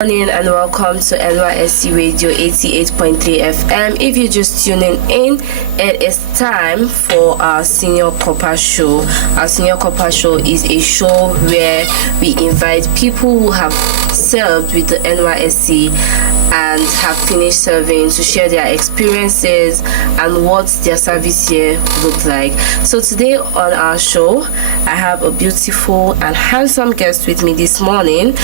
Morning and welcome to NYSC Radio 88.3 FM. If you're just tuning in, it is time for our Senior Copper Show. Our Senior Copper Show is a show where we invite people who have served with the NYSC and have finished serving to share their experiences and what their service here looked like. So today on our show, I have a beautiful and handsome guest with me this morning,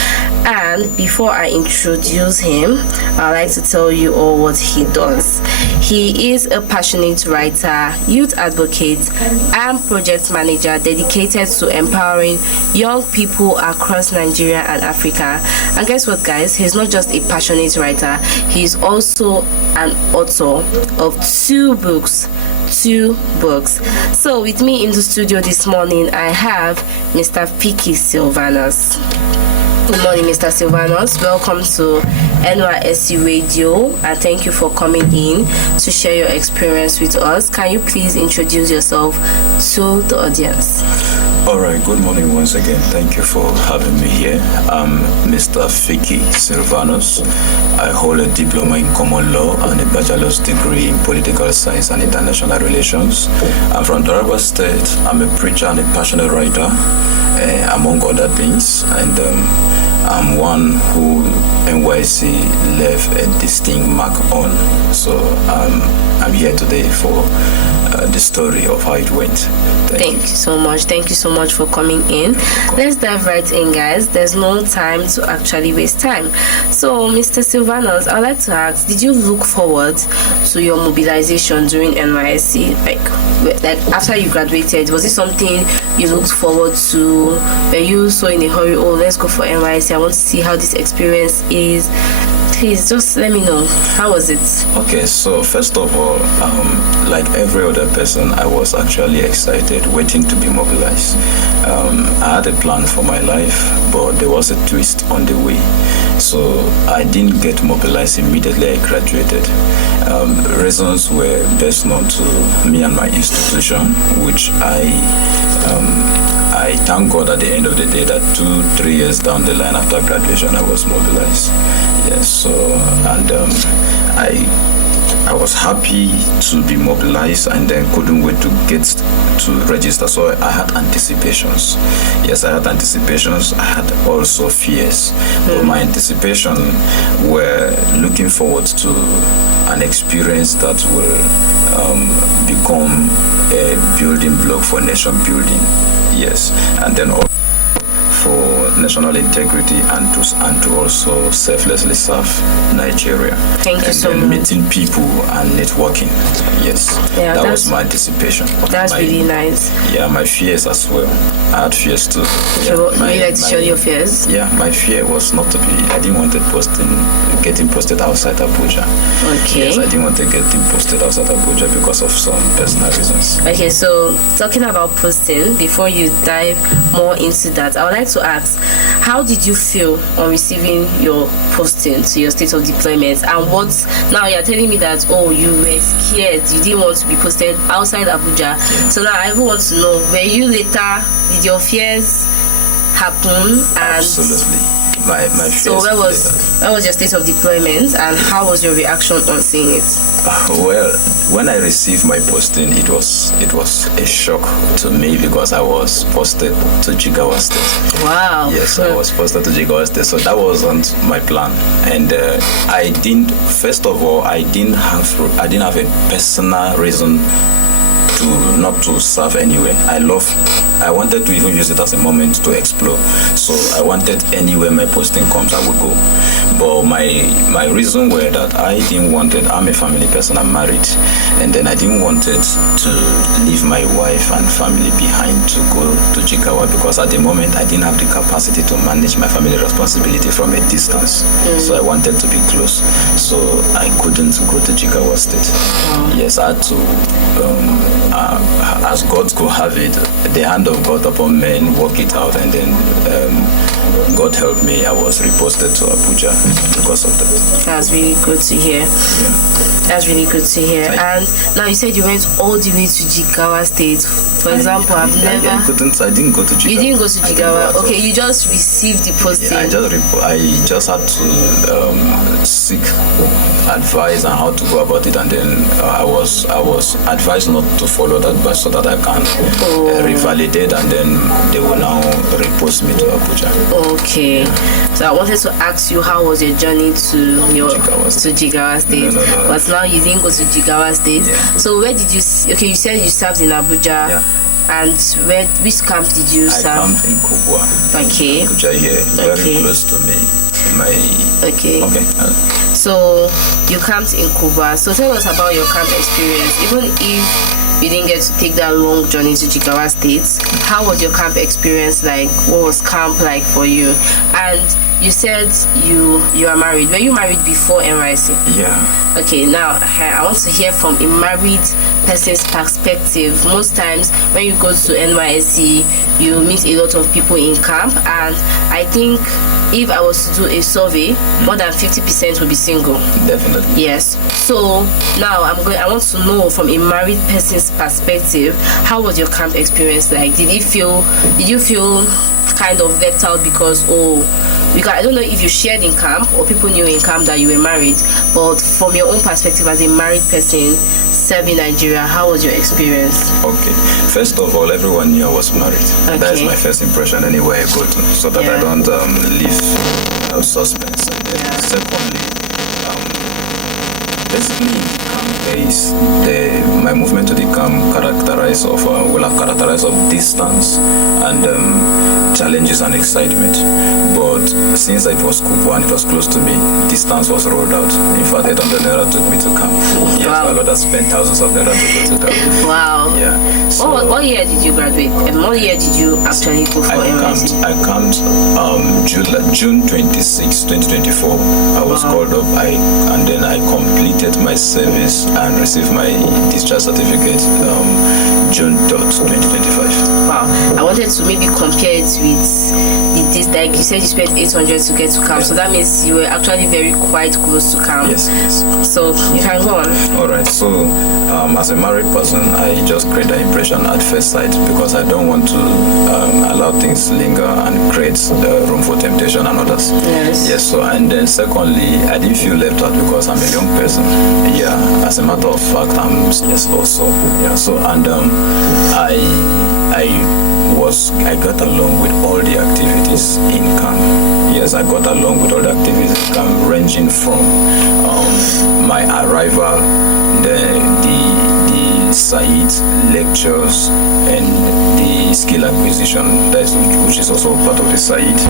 and before I introduce him, I'd like to tell you all what he does. He is a passionate writer, youth advocate, and project manager dedicated to empowering young people across Nigeria and Africa. And guess what, guys? He's not just a passionate writer, he's also an author of two books. So with me in the studio this morning, I have Mr. Fiki Silvanus. Good morning, Mr. Silvanus. Welcome to NYSC Radio, and thank you for coming in to share your experience with us. Can you please introduce yourself to the audience? All right, good morning once again. Thank you for having me here. I'm Mr. Fiki Silvanus. I hold a diploma in common law and a bachelor's degree in political science and international relations. I'm from Taraba State. I'm a preacher and a passionate writer, among other things. And I'm one who NYSC left a distinct mark on. So I'm here today for the story of how it went. Thank you so much. Thank you so much for coming in. Let's dive right in, guys. There's no time to actually waste time. So, Mr. Silvanus, I'd like to ask, did you look forward to your mobilization during NYSC? Like after you graduated, was it something you looked forward to? Were you so in a hurry, oh, let's go for NYSC, I want to see how this experience is? Please just let me know, how was it? Okay, so first of all, like every other person, I was actually excited, waiting to be mobilized. I had a plan for my life, but there was a twist on the way. So I didn't get mobilized immediately I graduated. Reasons were best known to me and my institution, which I thank God at the end of the day that 2-3 years down the line after graduation, I was mobilized. Yes, so, and I was happy to be mobilized and then couldn't wait to get to register. So I had anticipations. Yes, I had anticipations. I had also fears. But my anticipation were looking forward to an experience that will become a building block for nation building. Yes, and then also for national integrity and to also selflessly serve Nigeria. Thank you so much. And meeting people and networking. Yes, yeah, that was my anticipation. That's really nice. Yeah, my fears as well. I had fears too. Okay, would you like to share your fears? Yeah, my fear was not to be. I didn't want it getting posted outside Abuja. Okay. Yes, I didn't want to get posted outside Abuja because of some personal reasons. Okay, so talking about posting, before you dive more into that, I would like to ask, how did you feel on receiving your posting to your state of deployment? And what, now you're telling me that, oh, you were scared, you didn't want to be posted outside Abuja. Yeah. So now I even want to know, were you later, did your fears happen? And absolutely. My fears. So where was your state of deployment, and how was your reaction on seeing it? Well, when I received my posting, it was a shock to me because I was posted to Jigawa State. Wow. Yes, I was posted to Jigawa State, so that wasn't my plan. And I didn't. First of all, I didn't have a personal reason to not to serve anywhere. I wanted to even use it as a moment to explore. So I wanted anywhere my posting comes, I would go. But my reason were that I didn't want it. I'm a family person, I'm married, and then I didn't want it to leave my wife and family behind to go to Jigawa, because at the moment I didn't have the capacity to manage my family responsibility from a distance. So I wanted to be close. So I couldn't go to Jigawa State. Yes, I had to as God could have it, the hand of God upon men, work it out, and then God helped me. I was reposted to Abuja because of that. That's really good to hear. Yeah. That's really good to hear. And now you said you went all the way to Jigawa State. For example, I didn't go to Jigawa. You didn't go to Jigawa. Okay, you just received the posting. I just had to seek advice on how to go about it, and then I was advised not to follow that, but so that I can revalidate, and then they will now repost me to Abuja. Okay. So I wanted to ask you, how was your journey to Jigawa State? No. But now you didn't go to Jigawa State. Yeah. So where did you? Okay, you said you served in Abuja. Yeah. And which camp did you serve? I camped in Kubwa. Okay. Abuja here, very close to me. Okay. Okay. So you camped in Kubwa. So tell us about your camp experience. Even if you didn't get to take that long journey to Jigawa State, how was your camp experience like? What was camp like for you? And you said you are married. Were you married before NYSC? Yeah. Okay, now I want to hear from a married person's perspective. Most times when you go to NYSC, you meet a lot of people in camp, and I think if I was to do a survey, more than 50% will be single. Definitely. Yes. So now I want to know from a married person's perspective, how was your camp experience like? Did you feel kind of left out because I don't know if you shared in camp or people knew in camp that you were married, but from your own perspective as a married person serving Nigeria, how was your experience? Okay. First of all, everyone knew I was married. Okay. That is my first impression anywhere I go to, so that I don't leave suspense. And then secondly, basically in the camp days, my movement to the camp will have characterized of distance and challenges and excitement. But since it was Kubwa and it was close to me, distance was rolled out. In fact, 800 naira took me to camp. Yes, wow. A lot of spent thousands of naira to go to camp. Wow. Yeah. So, what year did you graduate? And what year did you actually go for NYSC? I camped June 26, 2024. I was called up, and then I completed my service and received my discharge certificate June 2025. Wow. I wanted to maybe compare it with this, like you said you spent 800 to get to camp, so that means you were actually quite close to camp. Yes. So you can go on. Alright, so as a married person, I just create an impression at first sight because I don't want to allow things linger and create room for temptation and others. Yes, so and then secondly, I didn't feel left out because I'm a young person. Yeah, as a matter of fact, I'm also. Yeah, so and I got along with all the activities in camp. Yes, I got along with all the activities in camp, ranging from my arrival, the site lectures, and the skill acquisition, which is also part of the site.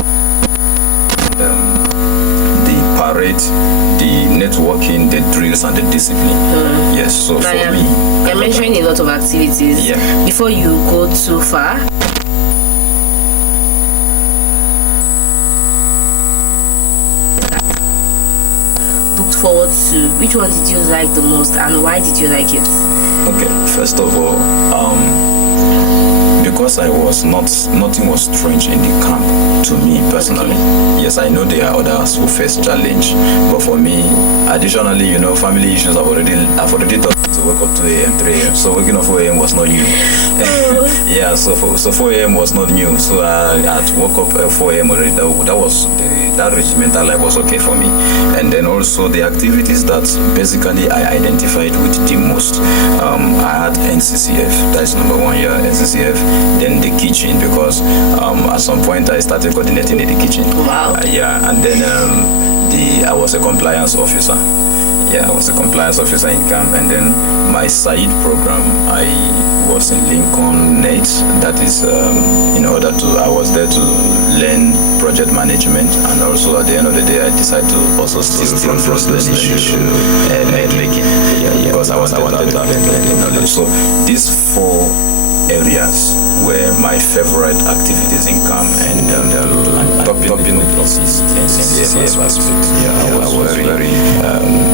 The parade, the networking, the drills, and the discipline. Yes, so for me, you're mentioning a lot of activities. Yeah. Before you go too far, forward to, which one did you like the most and why did you like it? Okay, first of all, because nothing was strange in the camp to me personally. Okay. Yes, I know there are others who face challenge, but for me, additionally, family issues, I've already taught me to wake up 2 a.m., 3 a.m. So waking up 4 a.m. was not new. Yeah, so 4 a.m. was not new. So I had to wake up at 4 a.m. already. That regimental life was okay for me. And then also the activities that basically I identified with the most. I had NCCF, that's number 1 year, NCCF. Then the kitchen, because at some point I started coordinating in the kitchen. Wow. And then I was a compliance officer. Yeah, I was a compliance officer in camp. And then my SAID program, I was in Lincoln Net. That is, I was there to learn project management, and also at the end of the day, I decided to also still process issue net making. Because I wanted to learn knowledge. So these 4 areas were my favorite activities in camp, and topping with NCCF aspect.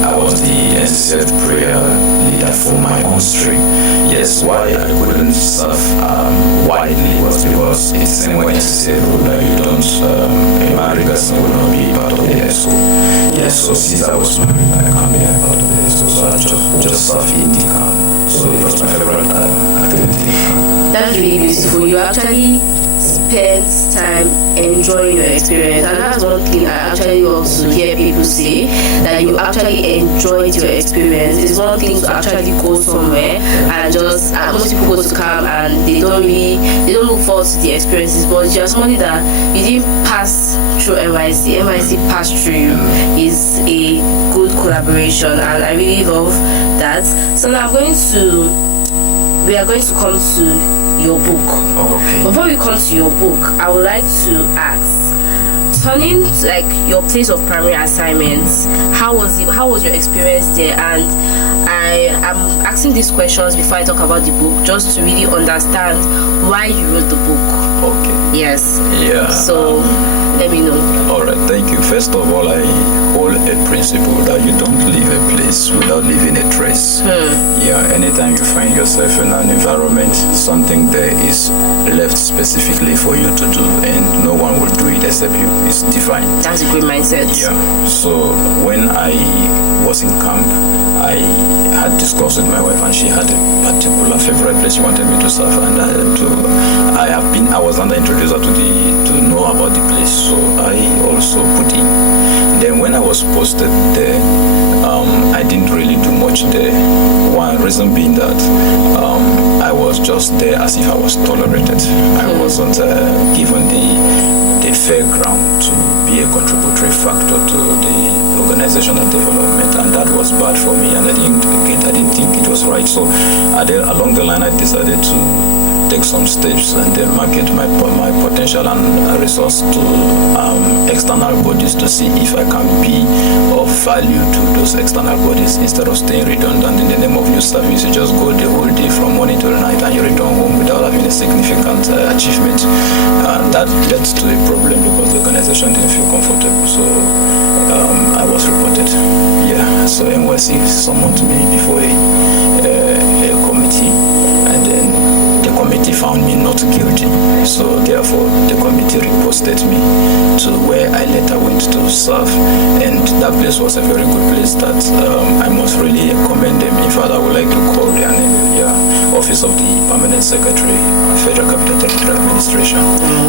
I was the NCCF prayer leader for my own stream. Yes, why I couldn't serve widely was because it's NYSC rule that you don't, a married person will not be part of the school. Yes, So since I was married, I come here about this. So I just serve in the camp. So it was my favorite activity. That's really beautiful. You actually spent time enjoying your experience, and that's one thing I actually also hear people say, that you actually enjoyed your experience. It's one thing to actually go somewhere and just most people go to camp and they don't look forward to the experiences, but you're somebody that you didn't pass through NYSC passed through you. Is a good collaboration, and I really love that. So now we are going to come to your book. Okay. Before we come to your book, I would like to ask, turning to like your place of primary assignments, how was your experience there? And I am asking these questions before I talk about the book, just to really understand why you wrote the book. Okay. Yes. Yeah. So let me know. All right. Thank you. First of all, I hold a principle that you don't leave a place without leaving a trace. Yeah. Anytime you find yourself in an environment, something there is left specifically for you to do, and no one will do it except you. It's divine. That's a great mindset. Yeah. So when I was in camp, I had discussed with my wife, and she had a particular favorite place she wanted me to serve, and I was under introducer to know about the place, so I also put in. Then when I was posted there, I didn't really do much there. One reason being that I was just there as if I was tolerated. I wasn't given the fair ground to be a contributory factor to the organizational development, and that was bad for me, and I didn't think it was right. So along the line, I decided to take some steps and then market my potential and resource to external bodies to see if I can be of value to those external bodies instead of staying redundant in the name of your service. You just go the whole day from morning till night and you return home without having a significant achievement. That led to a problem because the organization didn't feel comfortable. So I was reported. Yeah. So NYSC summoned me before a committee, and then the committee found me not guilty. So therefore, the committee reposted me to where I later went to serve, and that place was a very good place that I must really commend them. In fact, I would like to call their name. Office of the Permanent Secretary, Federal Capital Territory Administration.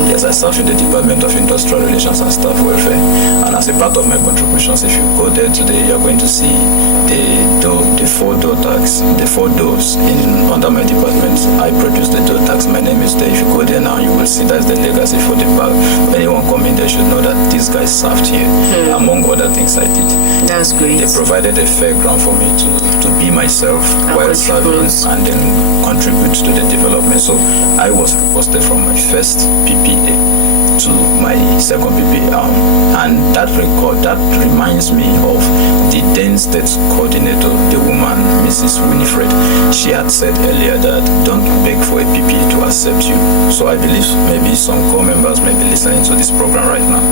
Yes, I serve in the Department of Industrial Relations and Staff Welfare, and as a part of my contributions, if you go there today, you're going to see the four doors under my department. I produce the door tax. My name is there. If you go there now, you will see that's the legacy for the bag. Anyone coming there should know that these guys served here. Among other things I did. That's great. They provided a fair ground for me to be myself while serving and then contribute to the development. So I was reposted from my first PPA to my second PPA, and that reminds me of the then state coordinator, the woman, Mrs. Winifred. She had said earlier that don't beg for a PPA to accept you. So I believe maybe some core members may be listening to this program right now,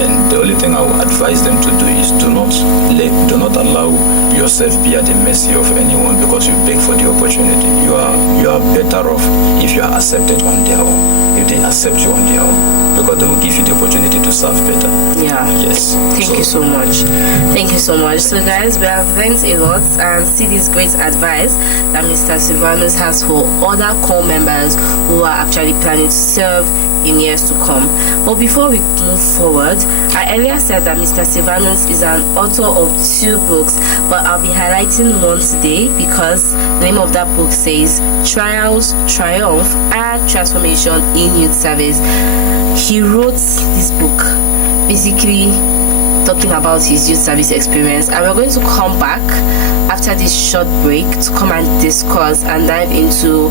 and the only thing I would advise them to do is do not allow yourself be at the mercy of anyone because you beg for the opportunity. You are better off if you are accepted on their own, if they accept you on their own, because they will give you the opportunity to serve better. Yeah. Yes. Thank you so much. Thank you so much. So guys, we have learned a lot and see this great advice that Mr. Silvanus has for other core members who are actually planning to serve in years to come. But before we move forward, I earlier said that Mr. Silvanus is an author of 2 books, but I'll be highlighting one today because the name of that book says Trials, Triumph, and Transformation in Youth Service. He wrote this book basically talking about his youth service experience, and we're going to come back after this short break to come and discuss and dive into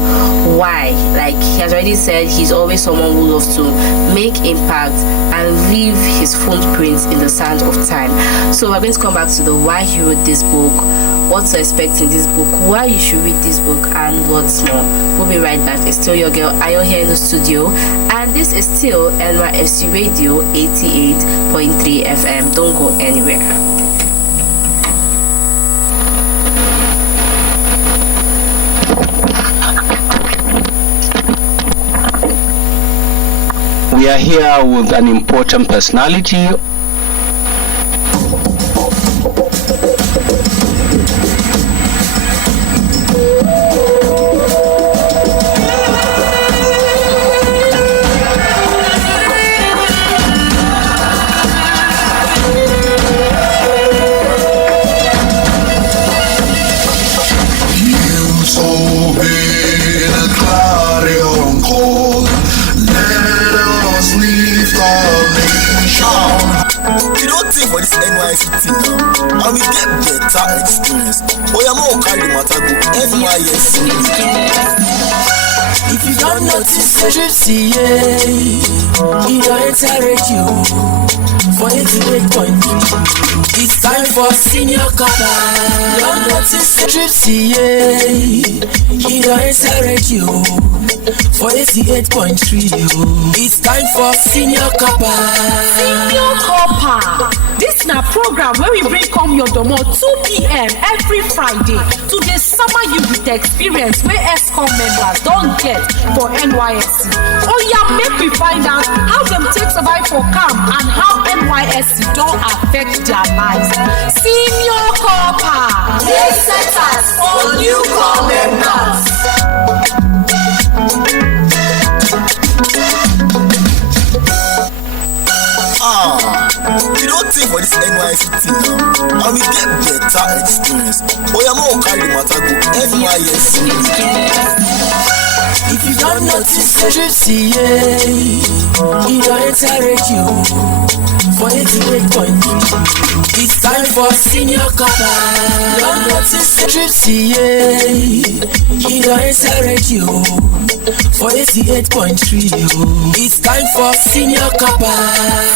why. Like he has already said, he's always someone who loves to make impact and leave his footprints in the sand of time. So we're going to come back to the why he wrote this book, what to expect in this book, why you should read this book, and what's more. We'll be right back. It's still your girl Ayo here in the studio, and this is still NYSC Radio 88.3 FM. Don't go anywhere. We are here with an important personality. NYSC team now, and we get better experience. Oh, yeah, more carry the matter go NYSC. If you don't notice the gypsy, you don't encourage you for 88.3. It's time for senior copper. Don't notice the gypsy, you don't encourage you for 88.3. It's time for senior copper. Senior copper. This na program where we bring come your domo 2 p.m. every Friday to the summer you with the experience where ESCOM members don't get for NYSC. Oh yeah, make we find out how them take survive for camp and how NYSC don't affect their lives. Senior copper. They set us for newcomer members. We don't think for this NYSC team now, and we get better experience. Oh, yeah, more carry the matter go NYSC. If you don't notice the gypsy, you don't encourage you for 88.3. It's time for senior copper. Don't notice the gypsy, you don't encourage you for 88.3. It's time for senior copper.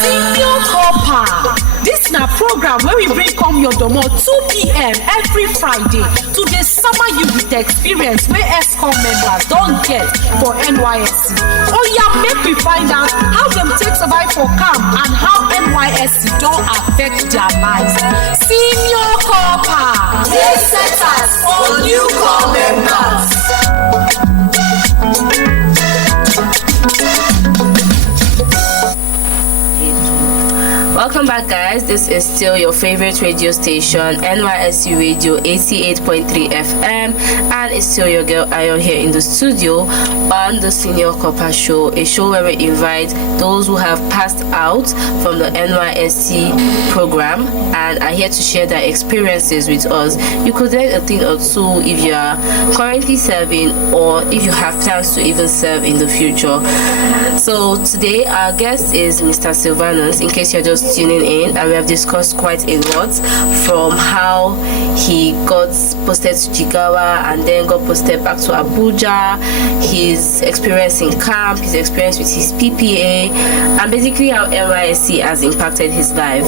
Senior copper. This na program where we bring come your domo 2 p.m. every Friday to the summer you with the experience where ESCOM members don't get for NYSC. Oh yeah, make we find out how them take survive for camp and how NYSC don't affect their lives. Senior copper. They set us for newcomer members. Welcome back, guys. This is still your favorite radio station, NYSC Radio 88.3 FM, and it's still your girl Ayo here in the studio on the Senior Copper Show, a show where we invite those who have passed out from the NYSC program and are here to share their experiences with us. You could learn a thing or two if you are currently serving or if you have plans to even serve in the future. So today our guest is Mr. Silvanus, in case you're just tuning in, and we have discussed quite a lot from how he got posted to Jigawa and then got posted back to Abuja, his experience in camp, his experience with his PPA, and basically how NYSC has impacted his life.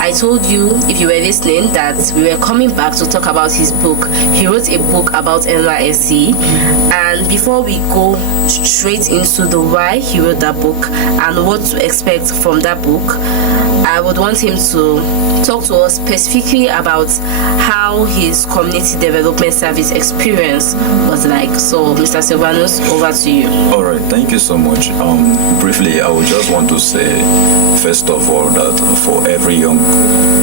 I told you, if you were listening, that we were coming back to talk about his book. He wrote a book about NYSC, and before we go straight into the why he wrote that book and what to expect from that book, I would want him to talk to us specifically about how his community development service experience was like. So, Mr. Silvanus, over to you. All right, thank you so much. Briefly, I would just want to say, first of all, that for every young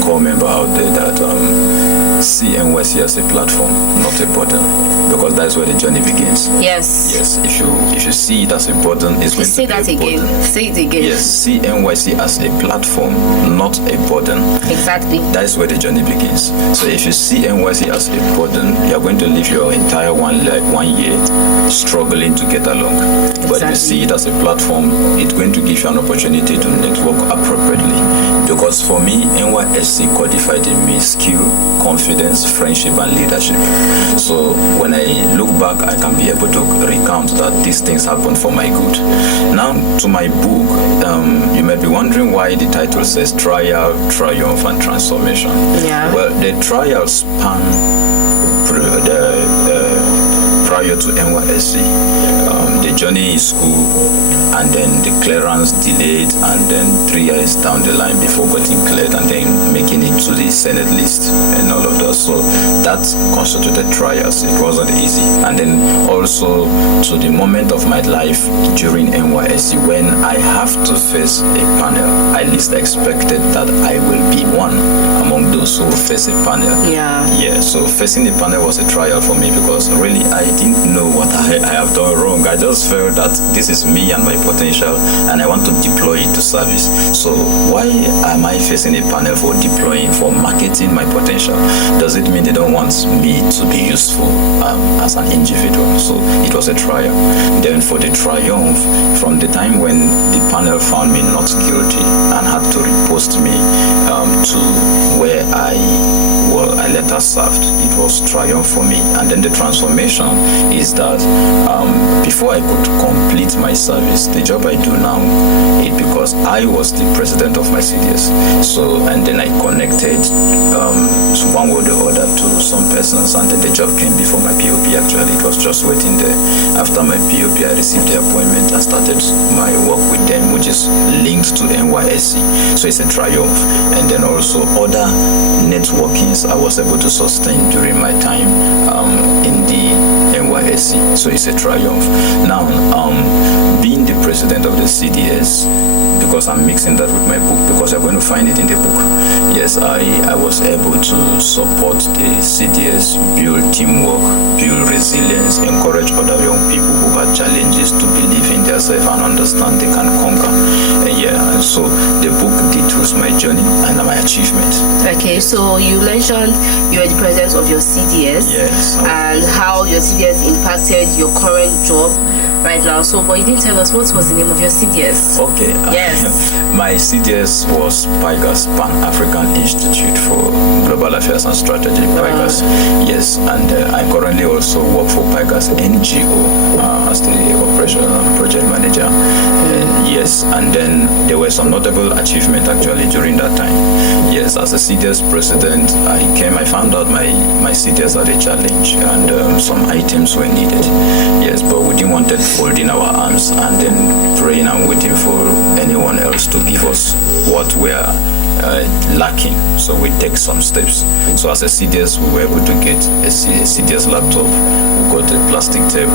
core member out there, that see NYSC as a platform, not a burden, because that's where the journey begins. Yes. Yes. If you see it as a burden, it's going say to be that a again. burden. Say it again. Yes. See NYSC as a platform, not a burden. Exactly. That's where the journey begins. So if you see NYSC as a burden, you are going to live your entire 1 year struggling to get along. Exactly. But if you see it as a platform, it's going to give you an opportunity to network appropriately. Because for me, NYSC codified in me skill, confidence, friendship, and leadership. So when I look back, I can be able to recount that these things happen for my good. Now, to my book, you may be wondering why the title says Trial, Triumph, and Transformation. Yeah. Well, the trial span prior to NYSC. The journey is school, and then the clearance delayed, and then 3 years down the line before getting cleared, and then making it to the Senate list and all of that. So that constituted trials. It wasn't easy. And then also to the moment of my life during NYSC when I have to face a panel I least expected that I will be one among those who also face a panel. Yeah. So facing the panel was a trial for me because really I didn't know what I have done wrong. I just felt that this is me and my potential, and I want to deploy it to service. So why am I facing a panel for deploying, for marketing my potential? Does it mean they don't want me to be useful as an individual? So it was a trial. Then for the triumph, from the time when the panel found me not guilty and had to repost me to where I later served, it was triumph for me. And then the transformation is that before I could complete my service, the job I do now, it because I was the president of my CDS. So, and then I connected one way or the other to some persons, and then the job came before my POP. Actually, it was just waiting there. After my POP, I received the appointment and started my work with them, which is linked to NYSC. So it's a triumph. And then also other networkings I was able to sustain during my time in the NYSC. So it's a triumph. Now, being the president of the CDS, because I'm mixing that with my book, because you're going to find it in the book. Yes, I was able to support the CDS, build teamwork, build resilience, encourage other young people who had challenges to believe in themselves and understand they can conquer. And so the book details my journey and my achievements. Okay, so you mentioned you were the president of your CDS. Yes. And how your CDS impacted your current job right now. So, but you didn't tell us what was the name of your CDS. Okay. Yes. My CDS was PIGAS, Pan-African Institute for Global Affairs and Strategy, PIGAS. Yes, and I currently also work for PIGAS NGO as the operational and project manager. Yes, and then there were some notable achievements actually during that time. Yes, as a CDS president, I found out my CDS had a challenge and some items were needed. Yes, but we didn't want it folding our arms and then praying and waiting for anyone else to give us what we are lacking. So we take some steps. So as a CDS, we were able to get a CDS laptop. We got a plastic table.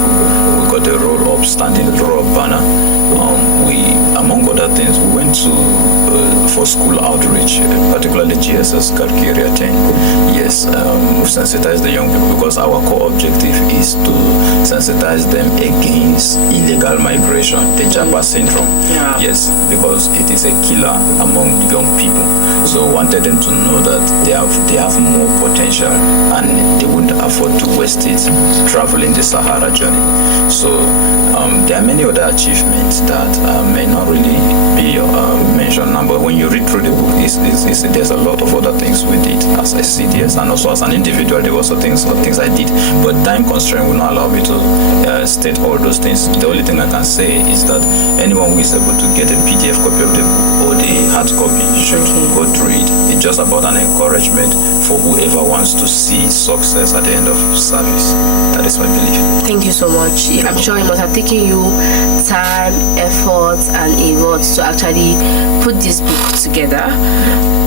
We got a roll-up, standing roll-up banner. Among other things, we went to for school outreach, particularly GSS Karki Area 10. Yes, we sensitize the young people because our core objective is to sensitize them against illegal migration, the Japa syndrome. Yeah. Yes, because it is a killer among the young people. So we wanted them to know that they have more potential and they wouldn't afford to waste it traveling the Sahara journey. So there are many other achievements that may not really be mentioned now, but when you read through the book, there's a lot of other things we did as a CDS and also as an individual. There were also things I did, but time constraint will not allow me to state all those things. The only thing I can say is that anyone who is able to get a PDF copy of the book or the hard copy should go through it. It's just about an encouragement for whoever wants to see success at the end of service. That is my belief. Thank you so much. I'm sure it must have taken you time, effort, and a lot to actually put this book together.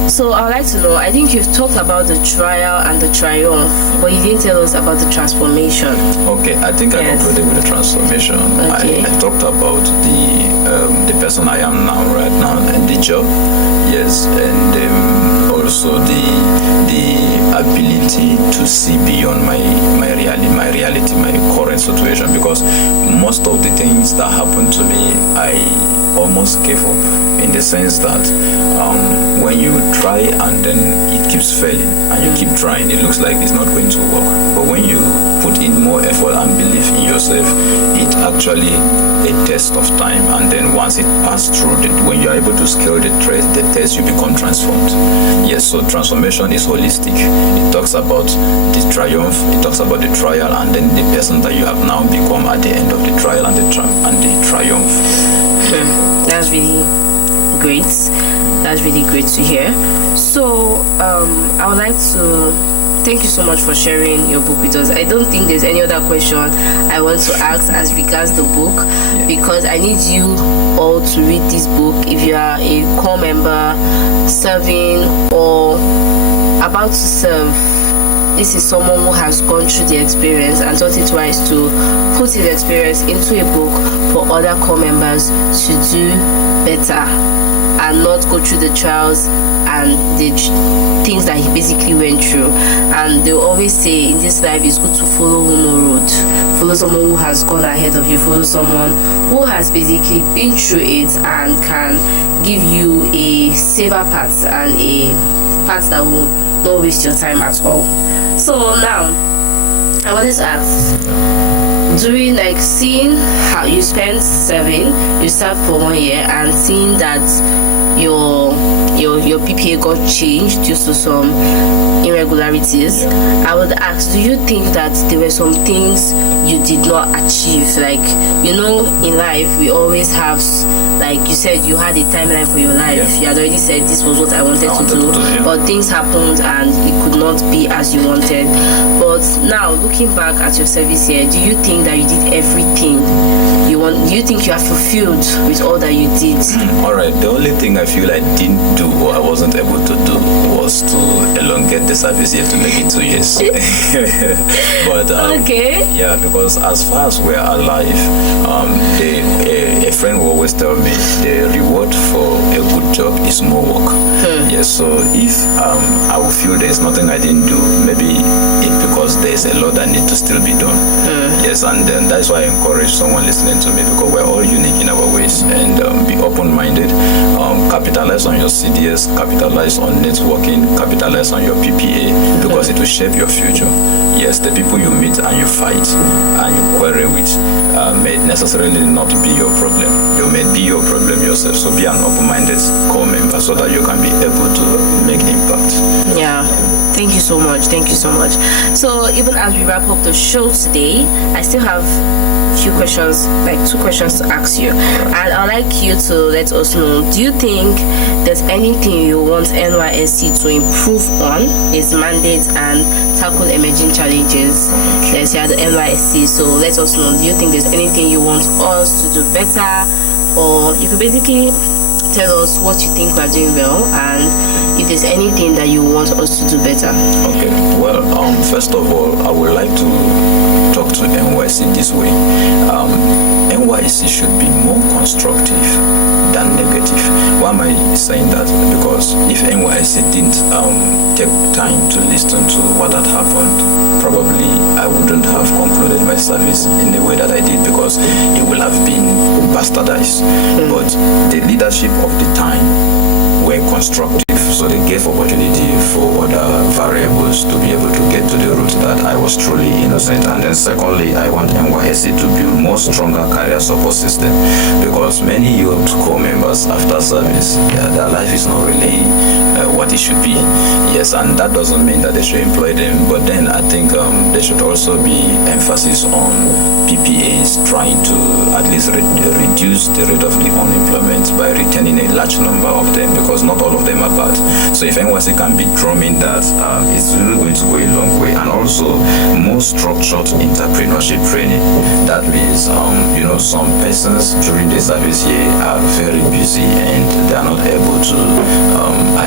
So I would like to know, I think you've talked about the trial and the triumph, but you didn't tell us about the transformation. Okay, I think I concluded with the transformation. Okay. I talked about the person I am now, right now, and the job. Yes, and also the ability to see beyond my reality, my current situation, because most of the things that happened to me, I almost gave up, in the sense that when you try and then it keeps failing and you keep trying, it looks like it's not going to work. But when you put in more effort and belief in yourself, it's actually a test of time, and then once it passes through, when you're able to scale the test, you become transformed. Yes, so transformation is holistic. It talks about the triumph, it talks about the trial, and then the person that you have now become at the end of the trial and the triumph. That's really great. That's really great to hear. So I would like to thank you so much for sharing your book with us. I don't think there's any other question I want to ask as regards the book, because I need you all to read this book. If you are a core member, serving, or about to serve, this is someone who has gone through the experience and thought it wise to put his experience into a book for other corps members to do better and not go through the trials and the things that he basically went through. And they always say in this life it's good to follow no road, follow someone who has gone ahead of you, follow someone who has basically been through it and can give you a safer path and a path that will not waste your time at all. So now I wanted to ask, during like seeing how you spent serving, you served for 1 year and seeing that your PPA got changed due to some irregularities, I would ask, do you think that there were some things you did not achieve? Like, you know, in life we always have, like you said, you had a timeline for your life. You had already said this was what I wanted to do, but things happened and it could not be as you wanted. But now looking back at your service here, do you think that you did everything you want? Do you think you are fulfilled with all that you did? All right, the only thing I feel I didn't do or I wasn't able to do was to elongate the service year to make it 2 years. But okay, yeah, because as far as we're alive, a friend will always tell me the reward for a good job is more work. Yes, so if I will feel there's nothing I didn't do, maybe it's because there's a lot that need to still be done. Yes, and then that's why I encourage someone listening to me, because we're all unique in our ways, and be open-minded. Capitalize on your CDS, capitalize on networking, capitalize on your PPA, because it will shape your future. Yes, the people you meet and you fight and you quarrel with may necessarily not be your problem. You may be your problem yourself. So be an open-minded core member so that you can be able to make impact. Yeah. Thank you so much. Thank you so much. So even as we wrap up the show today, I still have a few questions, like 2 questions to ask you. And I'd like you to let us know, do you think there's anything you want NYSC to improve on its mandate and tackle emerging challenges? Yes, you are the NYSC, so let us know, do you think there's anything you want us to do better? Or you could basically tell us what you think we're doing well and if there's anything that you want us to do better. Okay, well, first of all, I would like to talk to NYSC this way. NYSC should be more constructive than negative. Why am I saying that? Because if NYSC didn't take time to listen to what had happened, probably I wouldn't have concluded my service in the way that I did, because it will have been bastardized. But the leadership of the time were constructive, so they gave opportunity for other variables to be able to get to the root that I was truly innocent. And then secondly, I want NYSC to build more stronger career support system, because many youth core members after service, their life is not really what it should be. Yes, and that doesn't mean that they should employ them, but then I think there should also be emphasis on PPAs trying to at least reduce the rate of the unemployment by retaining a large number of them, because not all of them are bad. So if NYSC can be drumming that, it's really going to go a long way. And also more structured entrepreneurship training. That means some persons during the service year are very busy and they are not able to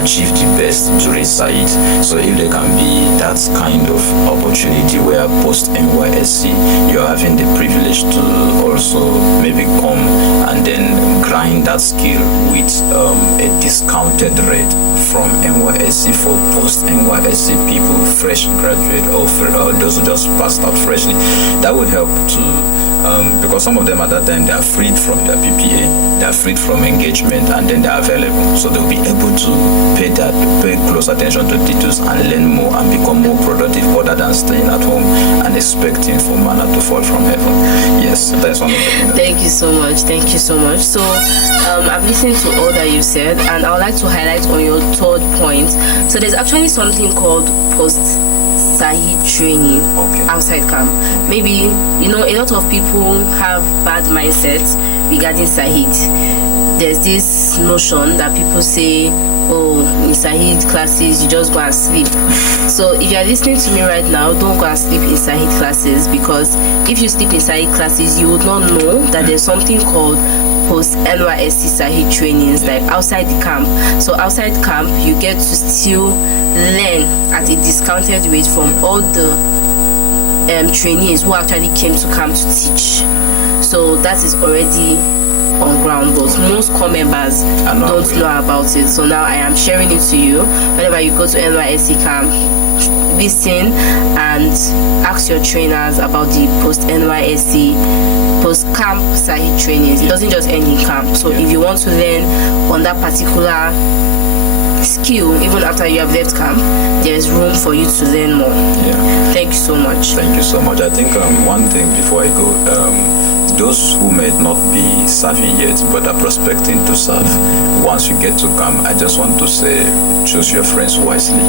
achieve the best during site. So if there can be that kind of opportunity where post NYSC you're having the privilege to also maybe come and then grind that skill with a discounted rate from NYSC for post NYSC people, fresh graduate or those who just passed out freshly, that would help to because some of them at that time they are freed from their PPA, they are freed from engagement, and then they are available, so they'll be able to pay close attention to details and learn more and become more productive, other than staying at home and expecting for manna to fall from heaven. Yes, that's one of the things. Thank you so much. Thank you so much. So I've listened to all that you said, and I would like to highlight on your 3rd point. So there's actually something called post Sahid training outside camp. Maybe a lot of people have bad mindsets regarding Sahid. There's this notion that people say, in Sahid classes you just go and sleep. So if you are listening to me right now, don't go and sleep in Sahid classes, because if you sleep in Sahid classes you would not know that there's something called post NYSC Sahid trainings, like outside the camp. So outside camp you get to still learn at a discounted rate from all the trainees who actually came to camp to teach. So that is already on ground, but most core members don't know about it. So now I am sharing it to you. Whenever you go to NYSC camp, listen and ask your trainers about the post NYSC, post camp Sahid trainings. It doesn't just end in camp. So if you want to learn on that particular skill, even after you have left camp, there's room for you to learn more. Thank you so much. Thank you so much. I think one thing before I go, those who may not be serving yet but are prospecting to serve, once you get to camp, I just want to say, choose your friends wisely,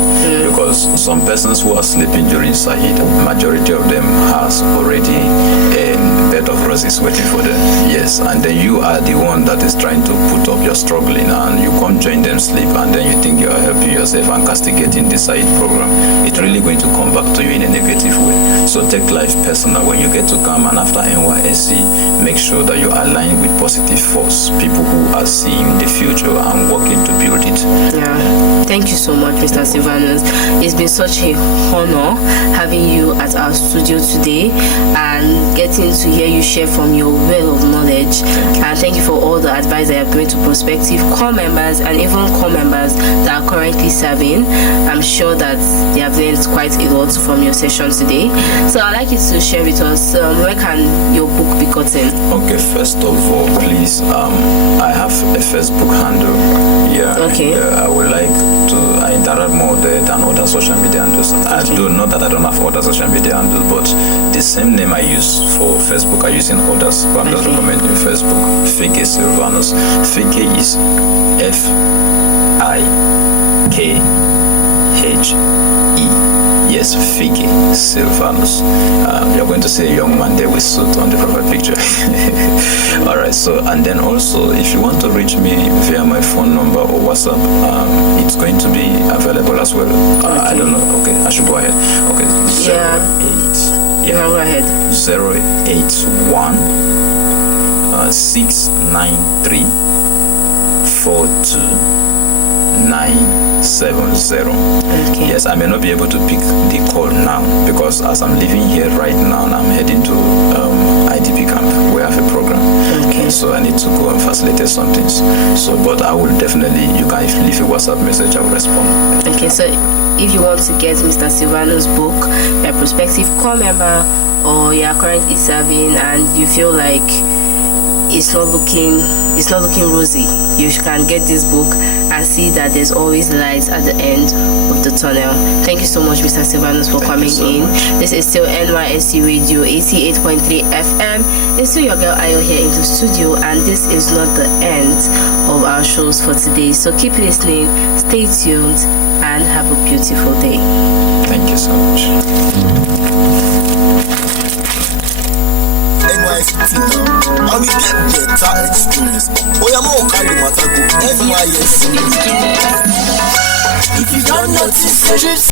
because some persons who are sleeping during Sahid, majority of them has already a bed of roses waiting for them. Yes, and then you are the one that is trying to put up your struggling, and you come join them sleep, and then you think you are helping yourself and castigating the Sahid program. It's really going to come back to you in a negative way. So take life personal when you get to camp, and after NYSC, make sure that you align with positive force, people who are seeing the future and working to build it. Thank you so much, Mr. Silvanus. It's been such a honor having you at our studio today and getting to hear you share from your well of knowledge. And thank you for all the advice that you have given to prospective core members and even core members that are currently serving. I'm sure that they have learned quite a lot from your session today. So I'd like you to share with us, where can your book be gotten? Okay, first of all, please, I have a Facebook handle. Okay. And, I would like to interact more there than other social media handles. I do not that I don't have other social media handles, but the same name I use for Facebook I use in others. But I'm just recommending Facebook. Fike Silvanus. Fike is Fike. Yes, Fike Silvanus. You're going to see a young man there with suit on the profile picture. Alright, so, and then also, if you want to reach me via my phone number or WhatsApp, it's going to be available as well. I don't know. Okay, I should go ahead. Okay, 08. Go ahead. 081 693 42970. Yes, I may not be able to pick the call now because as I'm leaving here right now, I'm heading to IDP camp where I have a program. So I need to go and facilitate some things. So, but I will definitely, you can leave a WhatsApp message, I will respond. Okay, so if you want to get Mr. Silvanus' book, you're a prospective core member or you are currently serving and you feel like it's not looking rosy, you can get this book and see that there's always light at the end of the tunnel. Thank you so much, Mr. Silvanus, for coming in. This is still NYSC Radio 88.3 FM. It's still your girl Ayo here in the studio, and this is not the end of our shows for today. So keep listening, stay tuned, and have a beautiful day. Thank you so much. NYSC now, and we get better experience. Oyamo carry the matter go NYSC. If you don't notice,